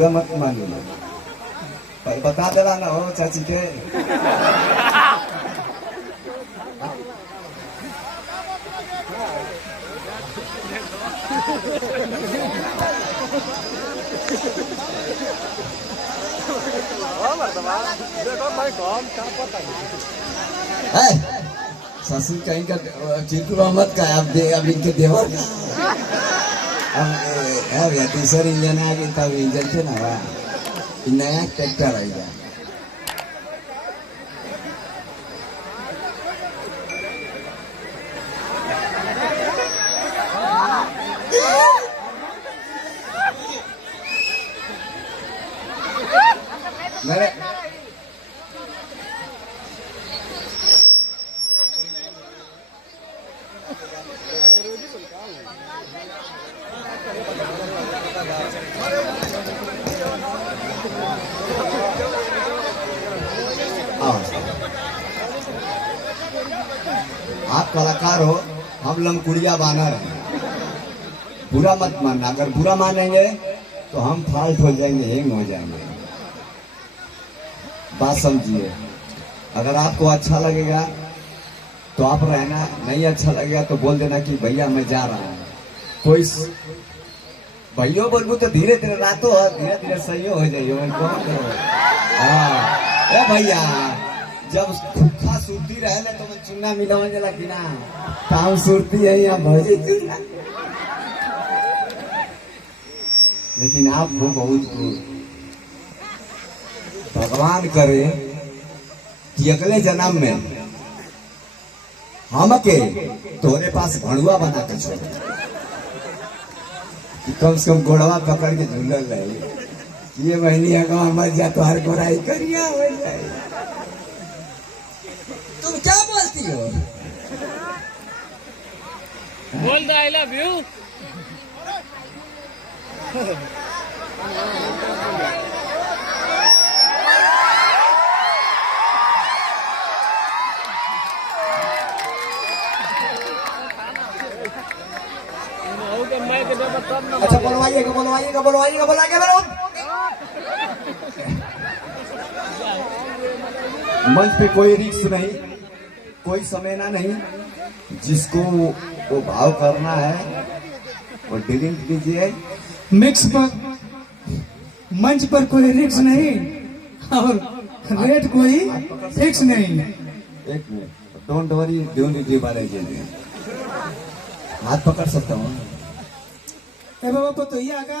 बुरा मत मानिए, बता देला ना हो चाची के। ससुर कहीं का चिंटू अहमद का अब इनके देवर का अब तीसर इंजन आ गई तब इंजन थे ना नया ट्रैक्टर आई गया। मेरे आप कलाकार हो, हम लमकुड़िया बानर हैं, बुरा मत मानना। अगर बुरा मानेंगे तो हम फाल्ट हो जाएंगे, हैंग हो जाएंगे। बात समझिए। अगर आपको अच्छा लगेगा तो आप रहना, नहीं अच्छा लगेगा तो बोल देना कि भैया मैं जा रहा हूँ। कोई भैया बोलू तो धीरे धीरे रातों धीरे धीरे सही हो जाइए। हाँ भैया, जब खुखा सुरती रहे ना तो मैं चुना मिलावा जला कि ना काम सुरती है या भौजी चुना। लेकिन आप वो बहुत भगवान करे कि अगले जन्म में हम के तोरे पास भणुआ बना के छोड़, कम से कम गोड़वा पकड़ के झूलल रहे। ये महीनी अगवा मर जा तो हर गोराई करिया हो जाए। तुम क्या बोलती हो? बोल दो आई लव यू। अच्छा बोलवाइएगा बोलवाइएगा बोलवाइएगा बोलाइए मेरे मंच पे कोई रिक्स नहीं, कोई समयना नहीं। जिसको वो भाव करना है वो ड्रिंक कीजिए। मिक्स पर मंच पर कोई रिक्स नहीं और रेट कोई फिक्स नहीं। एक मिनट, डोंट वरी, डोंट बारे हाथ पकड़ सकता हूँ। बाबा तो ये आगा